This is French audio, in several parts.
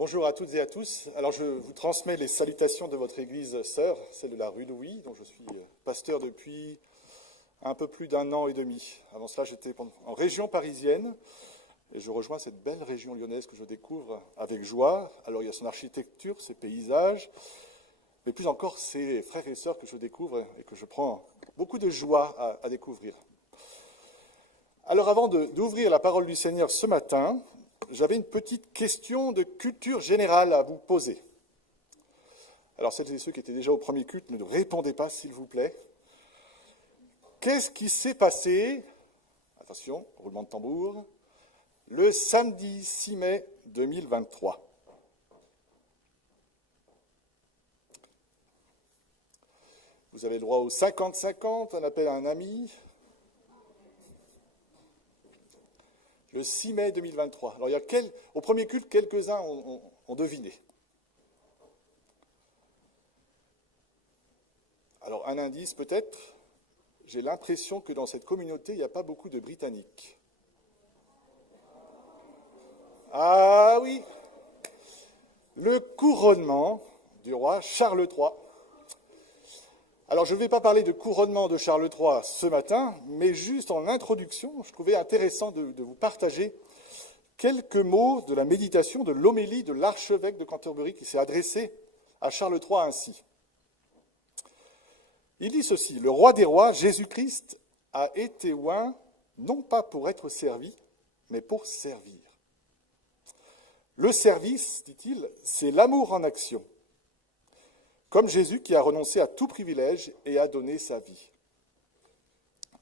Bonjour à toutes et à tous. Alors je vous transmets les salutations de votre église sœur, celle de la rue Louis, dont je suis pasteur depuis un peu plus d'un an et demi. Avant cela, j'étais en région parisienne et je rejoins cette belle région lyonnaise que je découvre avec joie. Alors il y a son architecture, ses paysages, mais plus encore ses frères et sœurs que je découvre et que je prends beaucoup de joie à découvrir. Alors avant d'ouvrir la parole du Seigneur ce matin, j'avais une petite question de culture générale à vous poser. Alors celles et ceux qui étaient déjà au premier culte, ne répondez pas s'il vous plaît. Qu'est-ce qui s'est passé, attention, roulement de tambour, le samedi 6 mai 2023 ? Vous avez le droit au 50-50, un appel à un ami. Le 6 mai 2023. Alors, au premier culte, quelques-uns ont deviné. Alors, un indice peut-être, j'ai l'impression que dans cette communauté, il n'y a pas beaucoup de Britanniques. Ah oui, le couronnement du roi Charles III. Alors, je ne vais pas parler de couronnement de Charles III ce matin, mais juste en introduction, je trouvais intéressant de vous partager quelques mots de la méditation de l'homélie de l'archevêque de Canterbury qui s'est adressé à Charles III ainsi. Il dit ceci: « Le roi des rois, Jésus-Christ, a été oint non pas pour être servi, mais pour servir. Le service, dit-il, c'est l'amour en action. Comme Jésus qui a renoncé à tout privilège et a donné sa vie.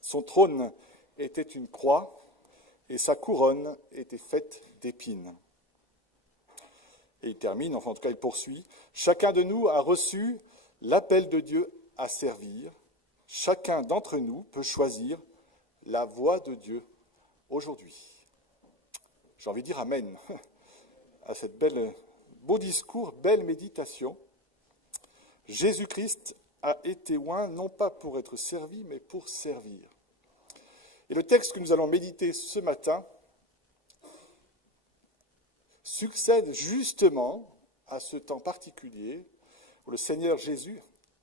Son trône était une croix et sa couronne était faite d'épines. » Et il termine, enfin en tout cas il poursuit, « Chacun de nous a reçu l'appel de Dieu à servir. Chacun d'entre nous peut choisir la voie de Dieu aujourd'hui. » J'ai envie de dire Amen à cette beau discours, belle méditation. Jésus-Christ a été oint non pas pour être servi, mais pour servir. Et le texte que nous allons méditer ce matin succède justement à ce temps particulier où le Seigneur Jésus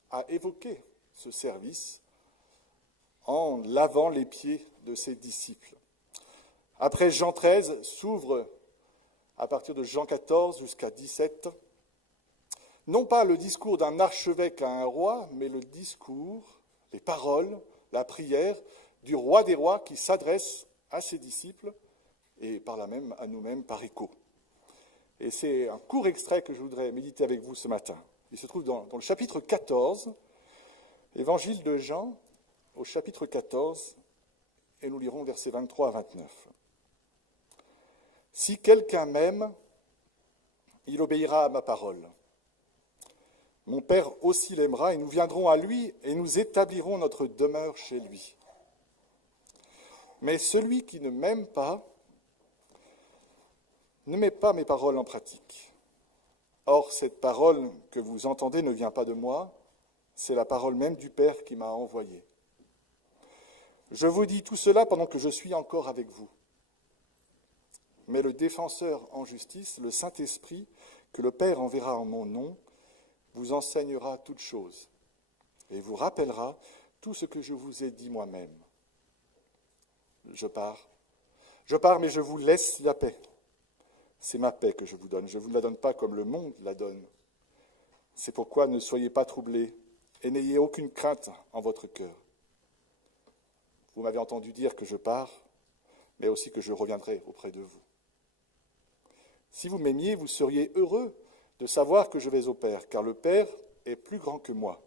a évoqué ce service en lavant les pieds de ses disciples. Après Jean 13 s'ouvre à partir de Jean 14 jusqu'à 17, non pas le discours d'un archevêque à un roi, mais le discours, les paroles, la prière du roi des rois qui s'adresse à ses disciples et par là même à nous-mêmes par écho. Et c'est un court extrait que je voudrais méditer avec vous ce matin. Il se trouve dans le chapitre 14, l'évangile de Jean, au chapitre 14, et nous lirons versets 23 à 29. « Si quelqu'un m'aime, il obéira à ma parole. Mon Père aussi l'aimera, et nous viendrons à lui, et nous établirons notre demeure chez lui. Mais celui qui ne m'aime pas, ne met pas mes paroles en pratique. Or, cette parole que vous entendez ne vient pas de moi, c'est la parole même du Père qui m'a envoyé. Je vous dis tout cela pendant que je suis encore avec vous. Mais le défenseur en justice, le Saint-Esprit, que le Père enverra en mon nom, vous enseignera toutes choses et vous rappellera tout ce que je vous ai dit moi-même. Je pars, mais je vous laisse la paix. C'est ma paix que je vous donne. Je ne vous la donne pas comme le monde la donne. C'est pourquoi ne soyez pas troublés et n'ayez aucune crainte en votre cœur. Vous m'avez entendu dire que je pars, mais aussi que je reviendrai auprès de vous. Si vous m'aimiez, vous seriez heureux de savoir que je vais au Père, car le Père est plus grand que moi.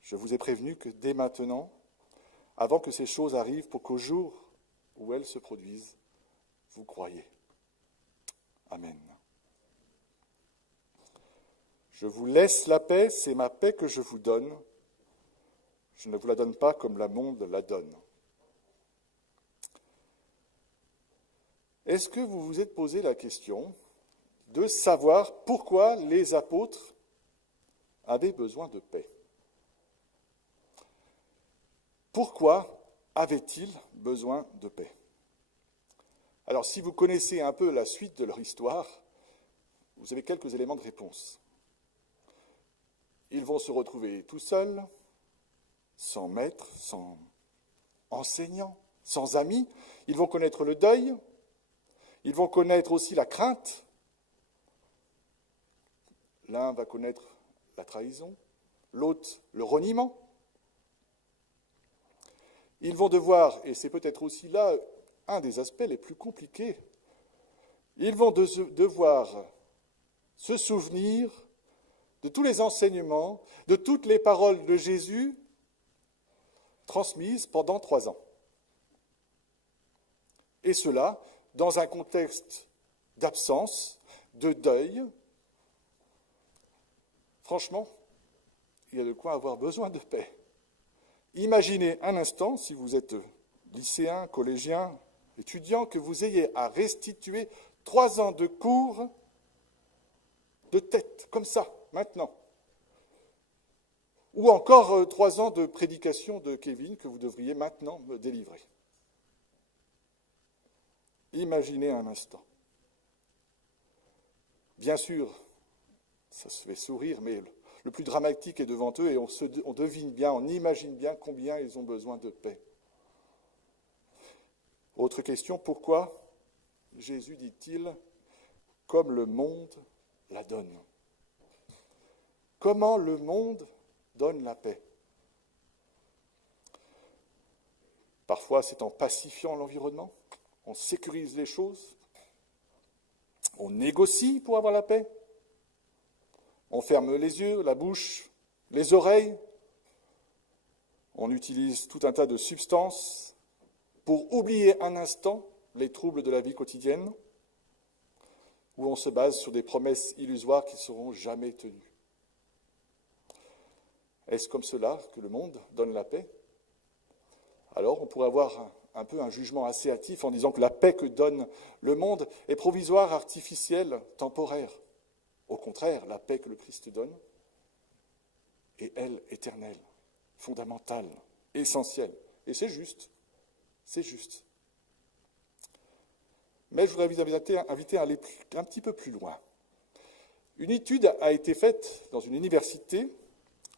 Je vous ai prévenu que dès maintenant, avant que ces choses arrivent, pour qu'au jour où elles se produisent, vous croyez. Amen. Je vous laisse la paix, c'est ma paix que je vous donne. Je ne vous la donne pas comme le monde la donne. Est-ce que vous vous êtes posé la question de savoir pourquoi les apôtres avaient besoin de paix? Pourquoi avaient-ils besoin de paix? Alors, si vous connaissez un peu la suite de leur histoire, vous avez quelques éléments de réponse. Ils vont se retrouver tout seuls, sans maître, sans enseignant, sans amis. Ils vont connaître le deuil. Ils vont connaître aussi la crainte. L'un va connaître la trahison, l'autre le reniement. Ils vont devoir, et c'est peut-être aussi là un des aspects les plus compliqués, ils vont devoir se souvenir de tous les enseignements, de toutes les paroles de Jésus transmises pendant 3 ans. Et cela dans un contexte d'absence, de deuil. Franchement, il y a de quoi avoir besoin de paix. Imaginez un instant, si vous êtes lycéen, collégien, étudiant, que vous ayez à restituer 3 ans de cours de tête, comme ça, maintenant. Ou encore 3 ans de prédication de Kevin que vous devriez maintenant me délivrer. Imaginez un instant. Bien sûr, ça se fait sourire, mais le plus dramatique est devant eux et on devine bien, on imagine bien combien ils ont besoin de paix. Autre question, pourquoi Jésus dit-il « comme le monde la donne ». Comment le monde donne la paix? Parfois, c'est en pacifiant l'environnement, on sécurise les choses, on négocie pour avoir la paix, on ferme les yeux, la bouche, les oreilles, on utilise tout un tas de substances pour oublier un instant les troubles de la vie quotidienne, où on se base sur des promesses illusoires qui ne seront jamais tenues. Est-ce comme cela que le monde donne la paix? Alors on pourrait avoir un peu un jugement assez hâtif en disant que la paix que donne le monde est provisoire, artificielle, temporaire. Au contraire, la paix que le Christ donne est, elle, éternelle, fondamentale, essentielle. Et c'est juste. C'est juste. Mais je voudrais vous inviter à aller un petit peu plus loin. Une étude a été faite dans une université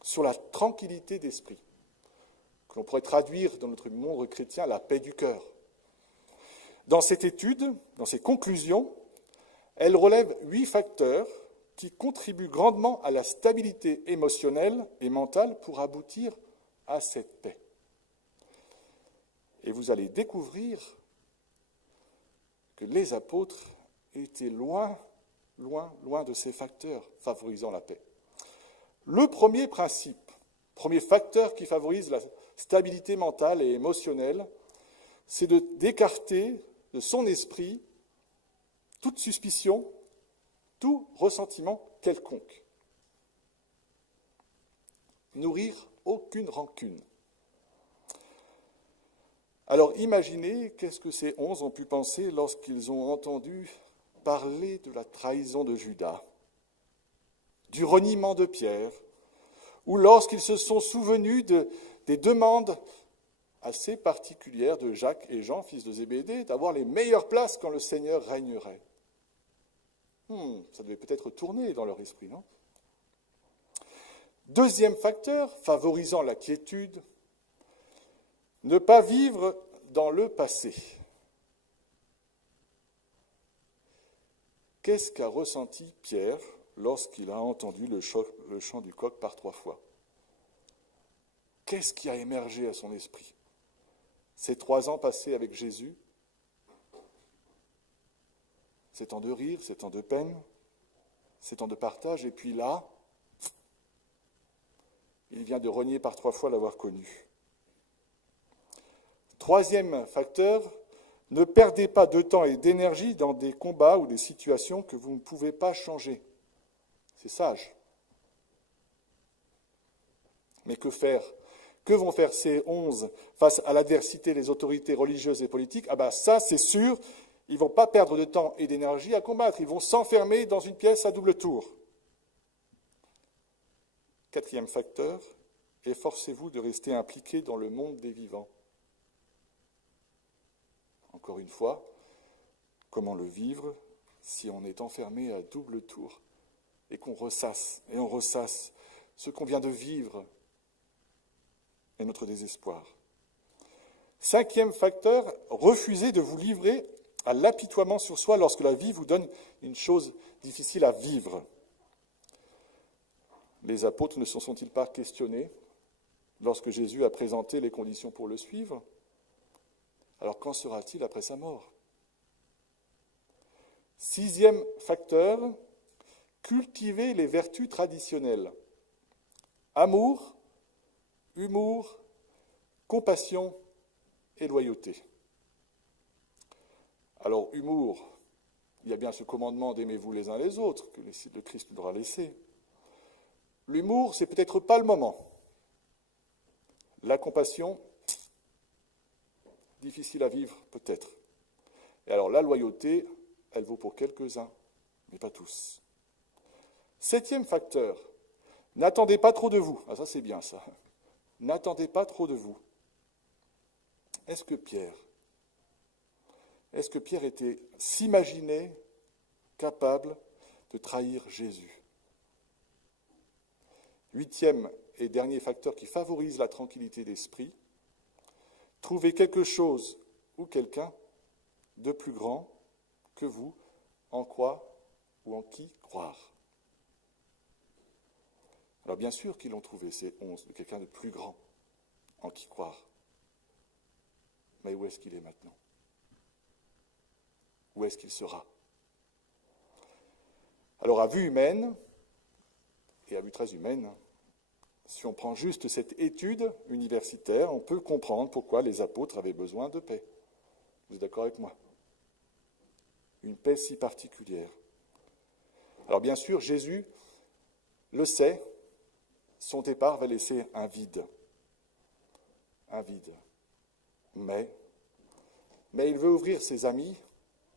sur la tranquillité d'esprit, que l'on pourrait traduire dans notre monde chrétien la paix du cœur. Dans cette étude, dans ses conclusions, elle relève 8 facteurs qui contribuent grandement à la stabilité émotionnelle et mentale pour aboutir à cette paix. Et vous allez découvrir que les apôtres étaient loin de ces facteurs favorisant la paix. Le premier principe, premier facteur qui favorise la stabilité mentale et émotionnelle, c'est d'écarter de son esprit toute suspicion, tout ressentiment quelconque. Nourrir aucune rancune. Alors imaginez qu'est-ce que ces 11 ont pu penser lorsqu'ils ont entendu parler de la trahison de Judas, du reniement de Pierre, ou lorsqu'ils se sont souvenus des demandes assez particulières de Jacques et Jean, fils de Zébédée, d'avoir les meilleures places quand le Seigneur régnerait. Ça devait peut-être tourner dans leur esprit, non? Deuxième facteur, favorisant la quiétude, ne pas vivre dans le passé. Qu'est-ce qu'a ressenti Pierre lorsqu'il a entendu le chant du coq par 3 fois? Qu'est-ce qui a émergé à son esprit? Ces 3 ans passés avec Jésus, ces temps de rire, ces temps de peine, ces temps de partage, et puis là, il vient de renier par 3 fois l'avoir connu. Troisième facteur, ne perdez pas de temps et d'énergie dans des combats ou des situations que vous ne pouvez pas changer. C'est sage. Mais que faire? Que vont faire ces 11 face à l'adversité des autorités religieuses et politiques? Ça, c'est sûr, ils ne vont pas perdre de temps et d'énergie à combattre. Ils vont s'enfermer dans une pièce à double tour. Quatrième facteur, efforcez-vous de rester impliqué dans le monde des vivants. Encore une fois, comment le vivre? si on est enfermé à double tour et qu'on ressasse et on ressasse ce qu'on vient de vivre et notre désespoir. 5e facteur, refusez de vous livrer à l'apitoiement sur soi lorsque la vie vous donne une chose difficile à vivre. Les apôtres ne se sont-ils pas questionnés lorsque Jésus a présenté les conditions pour le suivre? Alors qu'en sera-t-il après sa mort? 6e facteur, cultivez les vertus traditionnelles. Amour, humour, compassion et loyauté. Alors, humour, il y a bien ce commandement d'aimez-vous les uns les autres que le Christ nous aura laissé. L'humour, c'est peut-être pas le moment. La compassion, difficile à vivre, peut-être. Et alors, la loyauté, elle vaut pour quelques-uns, mais pas tous. 7e facteur, n'attendez pas trop de vous. Ah, ça, c'est bien, ça. N'attendez pas trop de vous. Est-ce que Pierre s'imaginait capable de trahir Jésus? 8e et dernier facteur qui favorise la tranquillité d'esprit, trouvez quelque chose ou quelqu'un de plus grand que vous, en quoi ou en qui croire. Alors bien sûr qu'ils l'ont trouvé, ces 11, de quelqu'un de plus grand en qui croire. Mais où est-ce qu'il est maintenant? Où est-ce qu'il sera? Alors à vue humaine, et à vue très humaine, si on prend juste cette étude universitaire, on peut comprendre pourquoi les apôtres avaient besoin de paix. Vous êtes d'accord avec moi? Une paix si particulière. Alors bien sûr, Jésus le sait, son départ va laisser un vide. Un vide. Mais il veut ouvrir ses amis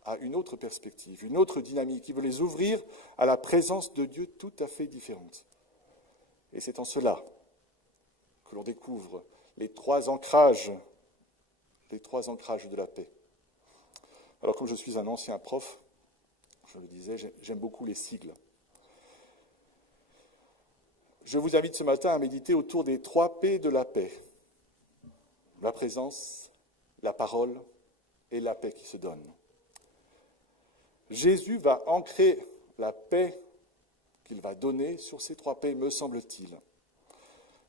à une autre perspective, une autre dynamique. Il veut les ouvrir à la présence de Dieu tout à fait différente. Et c'est en cela que l'on découvre les trois ancrages de la paix. Alors comme je suis un ancien prof, je le disais, j'aime beaucoup les sigles. Je vous invite ce matin à méditer autour des 3 P de la paix. La présence, la parole et la paix qui se donne. Jésus va ancrer la paix qu'il va donner sur ces 3 P, me semble-t-il.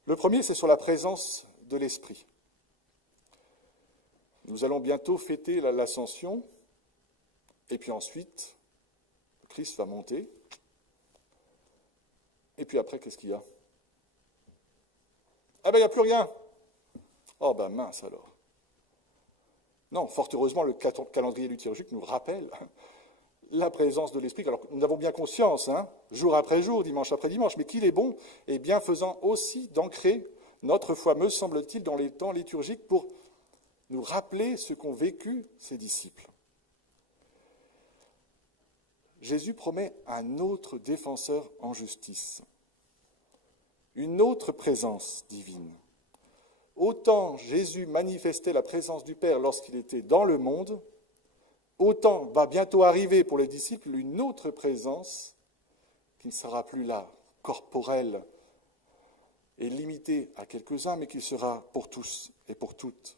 Le premier, c'est sur la présence de l'Esprit. Nous allons bientôt fêter l'Ascension, et puis ensuite, Christ va monter. Et puis après, qu'est-ce qu'il y a? Ah ben, il n'y a plus rien. Oh ben mince alors. Non, fort heureusement, le calendrier liturgique nous rappelle la présence de l'Esprit. Alors, nous avons bien conscience, jour après jour, dimanche après dimanche, mais qu'il est bon et bienfaisant aussi d'ancrer notre foi, me semble-t-il, dans les temps liturgiques pour nous rappeler ce qu'ont vécu ses disciples. Jésus promet un autre défenseur en justice, une autre présence divine. Autant Jésus manifestait la présence du Père lorsqu'il était dans le monde, autant va bientôt arriver pour les disciples une autre présence qui ne sera plus là, corporelle et limitée à quelques-uns, mais qui sera pour tous et pour toutes.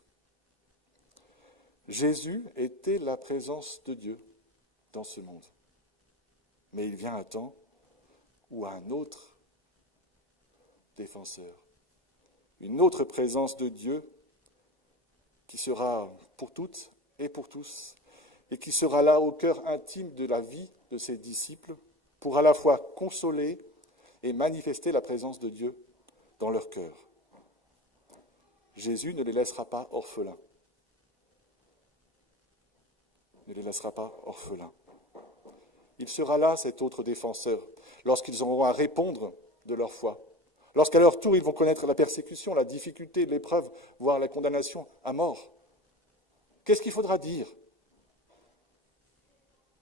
Jésus était la présence de Dieu dans ce monde. Mais il vient un temps où un autre défenseur, une autre présence de Dieu qui sera pour toutes et pour tous, et qui sera là au cœur intime de la vie de ses disciples pour à la fois consoler et manifester la présence de Dieu dans leur cœur. Jésus ne les laissera pas orphelins. Ne les laissera pas orphelins. Il sera là, cet autre défenseur, lorsqu'ils auront à répondre de leur foi. Lorsqu'à leur tour, ils vont connaître la persécution, la difficulté, l'épreuve, voire la condamnation à mort. Qu'est-ce qu'il faudra dire?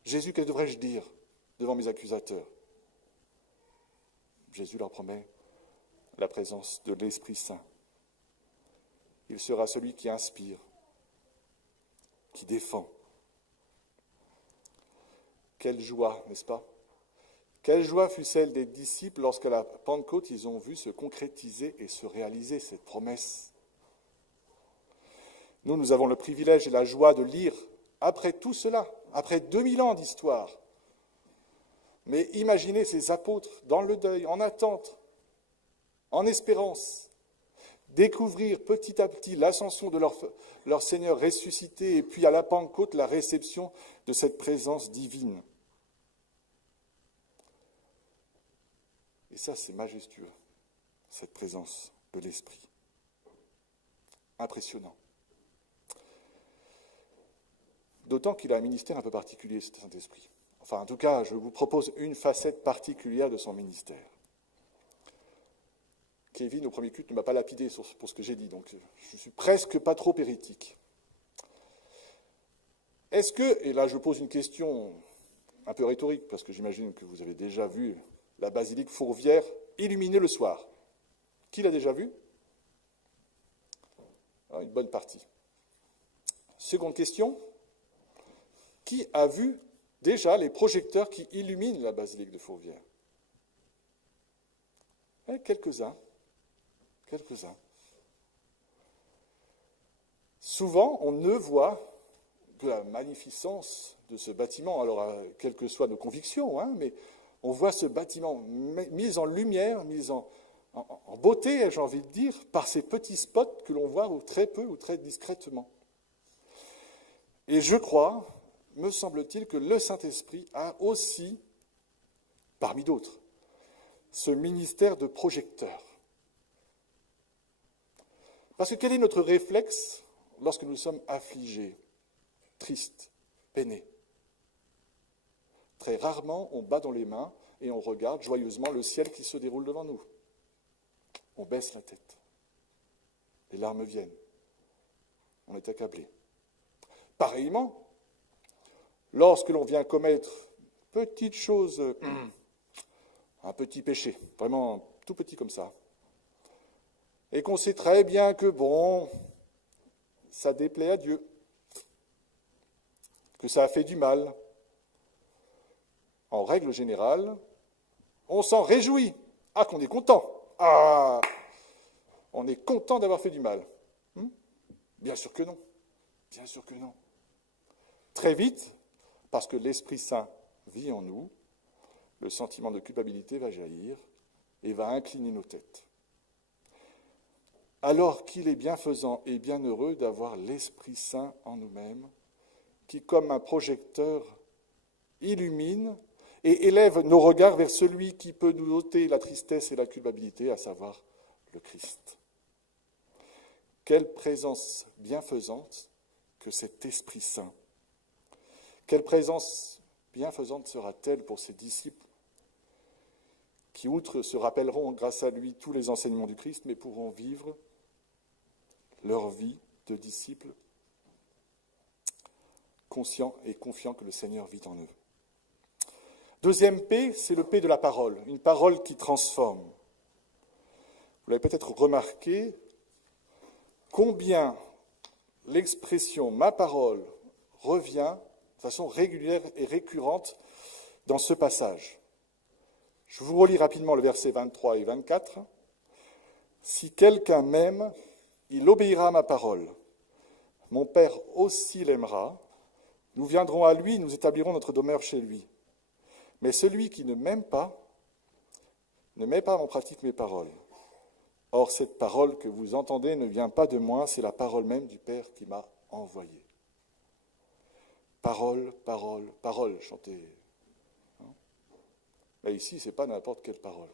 Jésus, que devrais-je dire devant mes accusateurs? Jésus leur promet la présence de l'Esprit Saint. Il sera celui qui inspire, qui défend. Quelle joie, n'est-ce pas? Quelle joie fut celle des disciples lorsqu'à la Pentecôte, ils ont vu se concrétiser et se réaliser cette promesse. Nous avons le privilège et la joie de lire, après tout cela, après 2000 ans d'histoire, mais imaginez ces apôtres dans le deuil, en attente, en espérance, découvrir petit à petit l'ascension de leur Seigneur ressuscité et puis à la Pentecôte, la réception de cette présence divine. Et ça, c'est majestueux, cette présence de l'Esprit. Impressionnant. D'autant qu'il a un ministère un peu particulier, ce Saint-Esprit. Enfin, en tout cas, je vous propose une facette particulière de son ministère. Kevin, au premier culte, ne m'a pas lapidé pour ce que j'ai dit, donc je ne suis presque pas trop hérétique. Est-ce que, et là je pose une question un peu rhétorique, parce que j'imagine que vous avez déjà vu la basilique Fourvière illuminée le soir. Qui l'a déjà vu? Une bonne partie. Seconde question, qui a vu déjà les projecteurs qui illuminent la basilique de Fourvière? Quelques-uns. Souvent, on ne voit que la magnificence de ce bâtiment, alors quelles que soient nos convictions, mais on voit ce bâtiment mis en lumière, mis en beauté, j'ai envie de dire, par ces petits spots que l'on voit ou très peu ou très discrètement. Et je crois, me semble-t-il, que le Saint-Esprit a aussi, parmi d'autres, ce ministère de projecteur. Parce que quel est notre réflexe lorsque nous sommes affligés, tristes, peinés? Très rarement, on bat dans les mains et on regarde joyeusement le ciel qui se déroule devant nous. On baisse la tête. Les larmes viennent. On est accablé. Pareillement, lorsque l'on vient commettre petite chose, un petit péché, vraiment tout petit comme ça, et qu'on sait très bien que, ça déplaît à Dieu, que ça a fait du mal. En règle générale, on s'en réjouit. Ah, qu'on est content. Ah, on est content d'avoir fait du mal. Bien sûr que non. Bien sûr que non. Très vite, parce que l'Esprit Saint vit en nous, le sentiment de culpabilité va jaillir et va incliner nos têtes. Alors qu'il est bienfaisant et bienheureux d'avoir l'Esprit Saint en nous-mêmes, qui, comme un projecteur, illumine et élève nos regards vers celui qui peut nous ôter la tristesse et la culpabilité, à savoir le Christ. Quelle présence bienfaisante que cet Esprit Saint! Quelle présence bienfaisante sera-t-elle pour ses disciples qui, outre, se rappelleront grâce à lui tous les enseignements du Christ, mais pourront vivre leur vie de disciples conscients et confiants que le Seigneur vit en eux. Deuxième P, c'est le P de la parole, une parole qui transforme. Vous l'avez peut-être remarqué, combien l'expression « ma parole » revient de façon régulière et récurrente dans ce passage. Je vous relis rapidement le verset 23 et 24. « Si quelqu'un m'aime, il obéira à ma parole. Mon Père aussi l'aimera. Nous viendrons à lui, nous établirons notre demeure chez lui. Mais celui qui ne m'aime pas en pratique mes paroles. Or, cette parole que vous entendez ne vient pas de moi, c'est la parole même du Père qui m'a envoyé. » Parole, parole, parole, chantez. Mais ici, ce n'est pas n'importe quelle parole.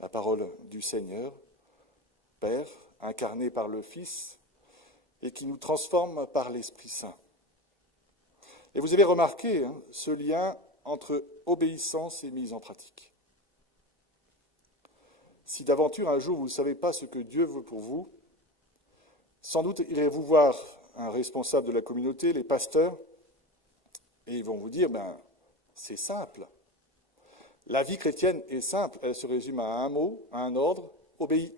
La parole du Seigneur, Père, incarné par le Fils, et qui nous transforme par l'Esprit Saint. Et vous avez remarqué ce lien entre obéissance et mise en pratique. Si d'aventure un jour vous ne savez pas ce que Dieu veut pour vous, sans doute irez-vous voir un responsable de la communauté, les pasteurs, et ils vont vous dire, c'est simple. La vie chrétienne est simple, elle se résume à un mot, à un ordre, obéis.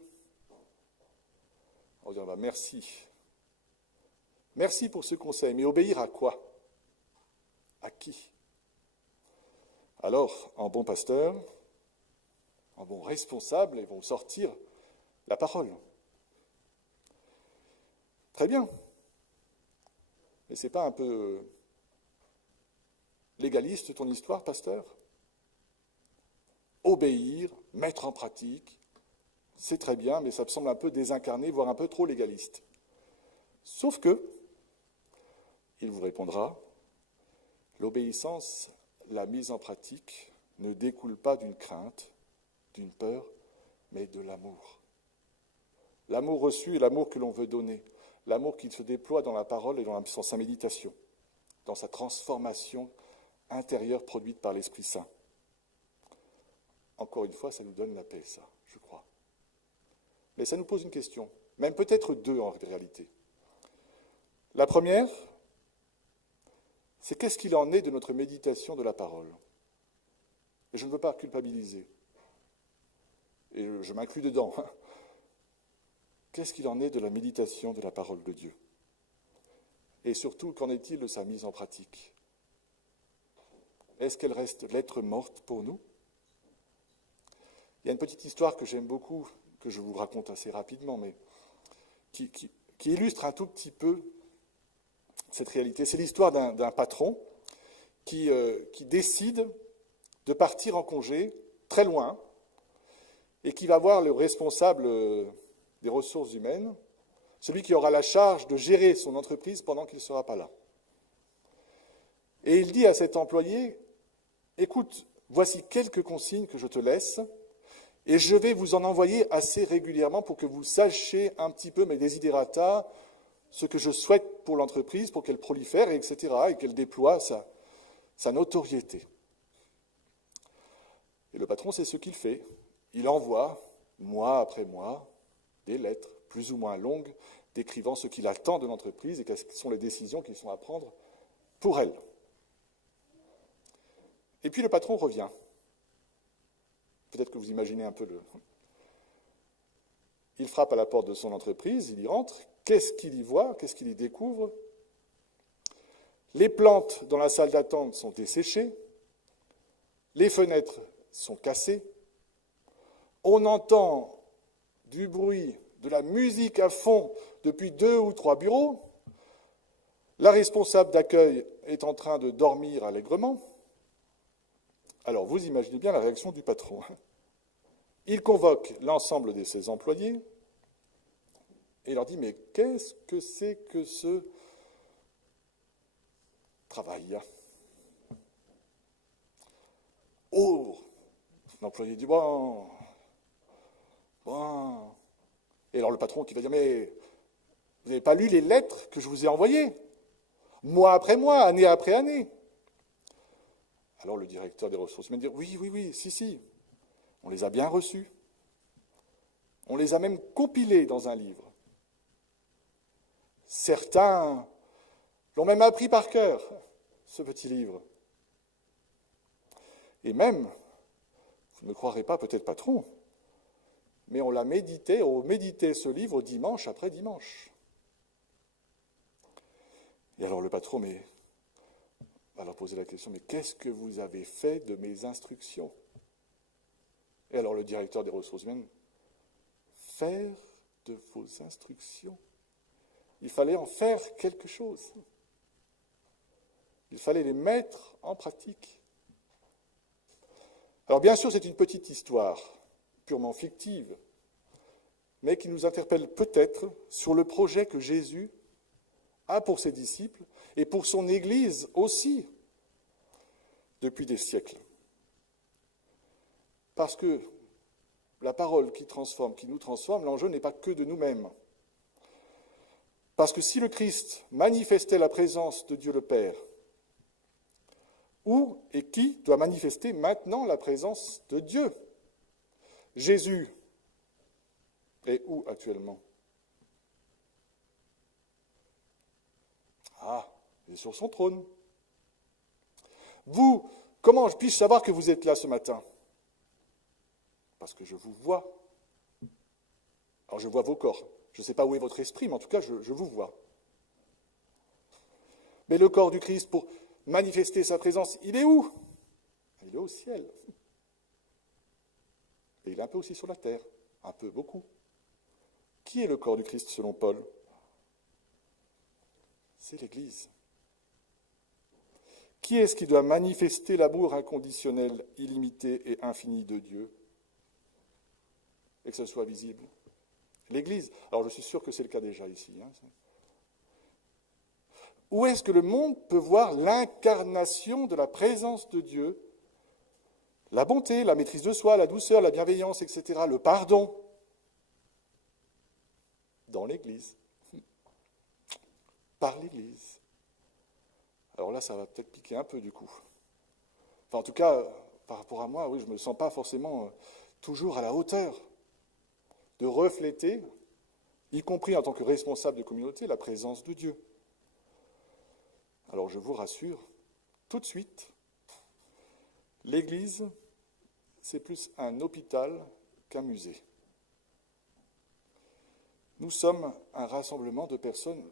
On va dire, merci. Merci pour ce conseil, mais obéir à quoi? À qui? qui? Alors, en bon pasteur, en bon responsable, ils vont sortir la parole. Très bien. Mais c'est pas un peu légaliste ton histoire, pasteur? Obéir, mettre en pratique, c'est très bien, mais ça me semble un peu désincarné, voire un peu trop légaliste. Sauf que, il vous répondra, l'obéissance, la mise en pratique, ne découle pas d'une crainte, d'une peur, mais de l'amour. L'amour reçu et l'amour que l'on veut donner, l'amour qui se déploie dans la parole et dans sa méditation, dans sa transformation intérieure produite par l'Esprit Saint. Encore une fois, ça nous donne la paix, ça, je crois. Mais ça nous pose une question, même peut-être deux en réalité. La première, c'est qu'est-ce qu'il en est de notre méditation de la parole? Et je ne veux pas culpabiliser, et je m'inclus dedans. Qu'est-ce qu'il en est de la méditation de la parole de Dieu? Et surtout, qu'en est-il de sa mise en pratique? Est-ce qu'elle reste lettre morte pour nous? Il y a une petite histoire que j'aime beaucoup, que je vous raconte assez rapidement, mais qui illustre un tout petit peu cette réalité. C'est l'histoire d'un patron qui décide de partir en congé très loin et qui va voir le responsable des ressources humaines, celui qui aura la charge de gérer son entreprise pendant qu'il ne sera pas là. Et il dit à cet employé, « Écoute, voici quelques consignes que je te laisse, et je vais vous en envoyer assez régulièrement pour que vous sachiez un petit peu mes desiderata, ce que je souhaite pour l'entreprise, pour qu'elle prolifère, etc., et qu'elle déploie sa notoriété. » Et le patron, c'est ce qu'il fait. Il envoie, mois après mois, des lettres plus ou moins longues, décrivant ce qu'il attend de l'entreprise et quelles sont les décisions qui sont à prendre pour elle. Et puis le patron revient. Peut-être que vous imaginez un peu le... Il frappe à la porte de son entreprise, il y rentre. Qu'est-ce qu'il y voit? Qu'est-ce qu'il y découvre? Les plantes dans la salle d'attente sont desséchées, les fenêtres sont cassées, on entend du bruit, de la musique à fond depuis 2 ou 3 bureaux, la responsable d'accueil est en train de dormir allègrement. Alors, vous imaginez bien la réaction du patron. Il convoque l'ensemble de ses employés et leur dit « Mais qu'est-ce que c'est que ce travail ?» Oh, l'employé dit « Bon. » Et alors le patron qui va dire « Mais vous n'avez pas lu les lettres que je vous ai envoyées, mois après mois, année après année ?» Alors le directeur des ressources humaines dit « Oui, si, on les a bien reçus. On les a même compilés dans un livre. Certains l'ont même appris par cœur, ce petit livre. Et même, vous ne me croirez pas, peut-être patron, mais on méditait ce livre dimanche après dimanche. » Et alors le patron va leur poser la question, « Mais qu'est-ce que vous avez fait de mes instructions ?» Et alors le directeur des ressources humaines, « Faire de vos instructions ?» Il fallait en faire quelque chose. Il fallait les mettre en pratique. Alors bien sûr, c'est une petite histoire, purement fictive, mais qui nous interpelle peut-être sur le projet que Jésus a pour ses disciples et pour son Église aussi, depuis des siècles. Parce que la parole qui transforme, qui nous transforme, l'enjeu n'est pas que de nous-mêmes. Parce que si le Christ manifestait la présence de Dieu le Père, où et qui doit manifester maintenant la présence de Dieu? Jésus est où actuellement? Ah, il est sur son trône. Vous, comment puis-je savoir que vous êtes là ce matin? Parce que je vous vois. Alors je vois vos corps. Je ne sais pas où est votre esprit, mais en tout cas, je vous vois. Mais le corps du Christ, manifester sa présence, il est où? Il est au ciel. Et il est un peu aussi sur la terre, un peu, beaucoup. Qui est le corps du Christ selon Paul? C'est l'Église. Qui est-ce qui doit manifester l'amour inconditionnel, illimité et infini de Dieu? Et que ce soit visible? L'Église. Alors je suis sûr que c'est le cas déjà ici. Où est-ce que le monde peut voir l'incarnation de la présence de Dieu? La bonté, la maîtrise de soi, la douceur, la bienveillance, etc., le pardon? Dans l'Église. Par l'Église. Alors là, ça va peut-être piquer un peu du coup. Enfin, en tout cas, par rapport à moi, oui, je ne me sens pas forcément toujours à la hauteur de refléter, y compris en tant que responsable de communauté, la présence de Dieu. Alors je vous rassure, tout de suite, l'Église, c'est plus un hôpital qu'un musée. Nous sommes un rassemblement de personnes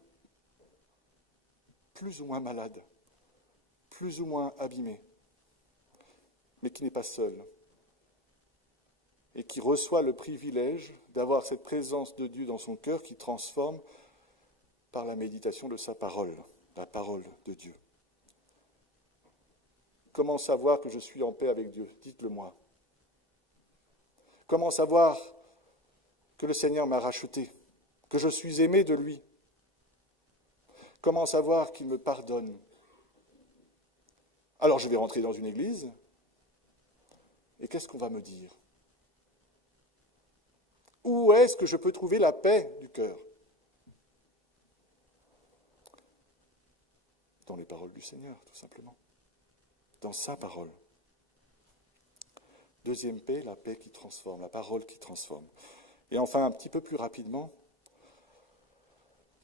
plus ou moins malades, plus ou moins abîmées, mais qui n'est pas seule, et qui reçoit le privilège d'avoir cette présence de Dieu dans son cœur qui transforme par la méditation de sa parole, la parole de Dieu. Comment savoir que je suis en paix avec Dieu? Dites-le moi. Comment savoir que le Seigneur m'a racheté, que je suis aimé de lui? Comment savoir qu'il me pardonne? Alors je vais rentrer dans une église, et qu'est-ce qu'on va me dire? Où est-ce que je peux trouver la paix du cœur? Dans les paroles du Seigneur, tout simplement. Dans sa parole. Deuxième paix, la paix qui transforme, la parole qui transforme. Et enfin, un petit peu plus rapidement,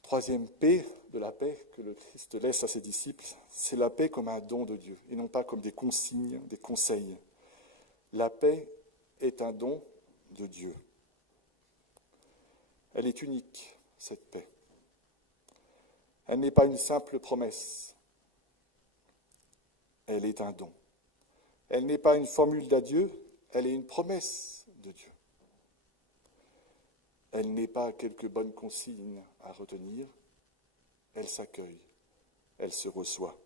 troisième paix de la paix que le Christ laisse à ses disciples, c'est la paix comme un don de Dieu, et non pas comme des consignes, des conseils. La paix est un don de Dieu. Elle est unique, cette paix. Elle n'est pas une simple promesse. Elle est un don. Elle n'est pas une formule d'adieu, elle est une promesse de Dieu. Elle n'est pas quelques bonnes consignes à retenir, elle s'accueille, elle se reçoit.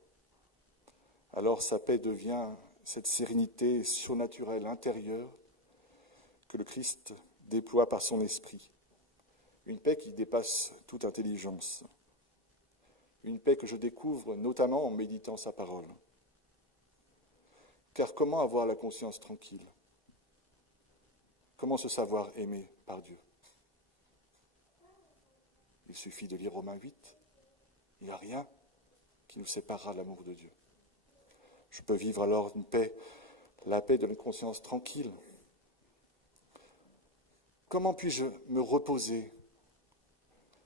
Alors sa paix devient cette sérénité surnaturelle intérieure que le Christ déploie par son esprit. Une paix qui dépasse toute intelligence. Une paix que je découvre notamment en méditant sa parole. Car comment avoir la conscience tranquille? Comment se savoir aimé par Dieu? Il suffit de lire Romains 8. Il n'y a rien qui nous séparera de l'amour de Dieu. Je peux vivre alors une paix, la paix d'une conscience tranquille. Comment puis-je me reposer?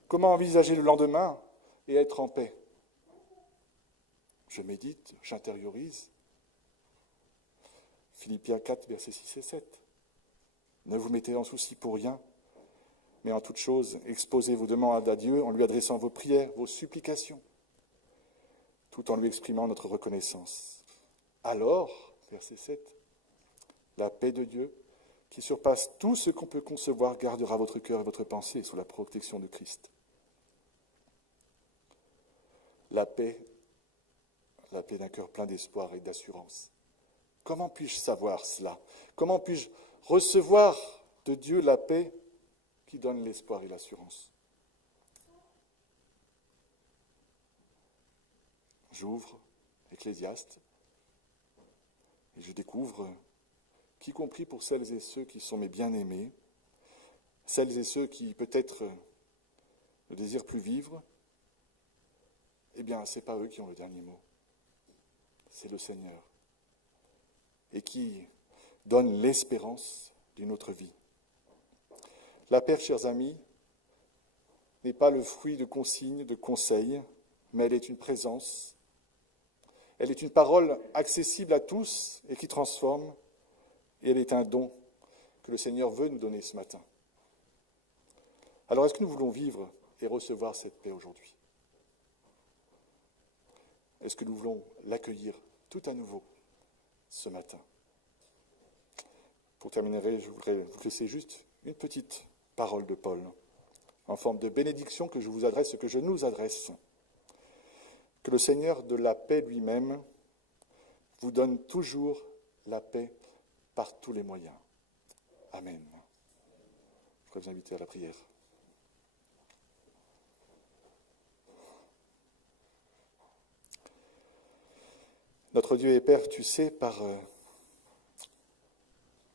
Comment envisager le lendemain et être en paix? Je médite, j'intériorise. Philippiens 4, versets 6 et 7. Ne vous mettez en souci pour rien, mais en toute chose, exposez vos demandes à Dieu en lui adressant vos prières, vos supplications, tout en lui exprimant notre reconnaissance. Alors, verset 7, la paix de Dieu, qui surpasse tout ce qu'on peut concevoir, gardera votre cœur et votre pensée sous la protection de Christ. La paix d'un cœur plein d'espoir et d'assurance. Comment puis-je savoir cela? Comment puis-je recevoir de Dieu la paix qui donne l'espoir et l'assurance? J'ouvre Ecclésiaste et je découvre qu'y compris pour celles et ceux qui sont mes bien-aimés, celles et ceux qui peut-être ne désirent plus vivre, eh bien, ce n'est pas eux qui ont le dernier mot. C'est le Seigneur. Et qui donne l'espérance d'une autre vie. La paix, chers amis, n'est pas le fruit de consignes, de conseils, mais elle est une présence. Elle est une parole accessible à tous et qui transforme. Et elle est un don que le Seigneur veut nous donner ce matin. Alors, est-ce que nous voulons vivre et recevoir cette paix aujourd'hui? est-ce que nous voulons l'accueillir tout à nouveau ce matin? Pour terminer, je voudrais vous laisser juste une petite parole de Paul, en forme de bénédiction que je vous adresse, que je nous adresse. Que le Seigneur de la paix lui-même vous donne toujours la paix par tous les moyens. Amen. Je voudrais vous inviter à la prière. Notre Dieu et Père, tu sais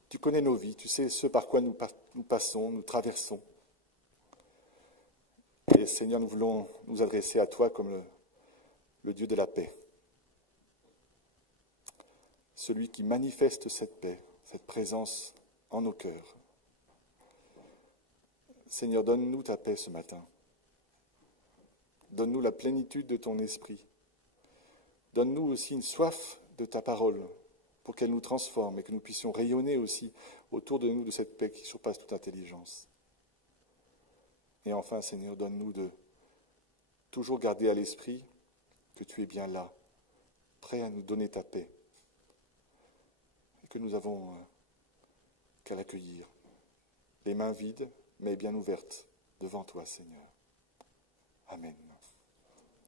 tu connais nos vies, tu sais ce par quoi nous passons, nous traversons. Et Seigneur, nous voulons nous adresser à toi comme le Dieu de la paix. Celui qui manifeste cette paix, cette présence en nos cœurs. Seigneur, donne-nous ta paix ce matin. Donne-nous la plénitude de ton esprit. Donne-nous aussi une soif de ta parole pour qu'elle nous transforme et que nous puissions rayonner aussi autour de nous de cette paix qui surpasse toute intelligence. Et enfin, Seigneur, donne-nous de toujours garder à l'esprit que tu es bien là, prêt à nous donner ta paix, et que nous avons qu'à l'accueillir, les mains vides, mais bien ouvertes devant toi, Seigneur. Amen.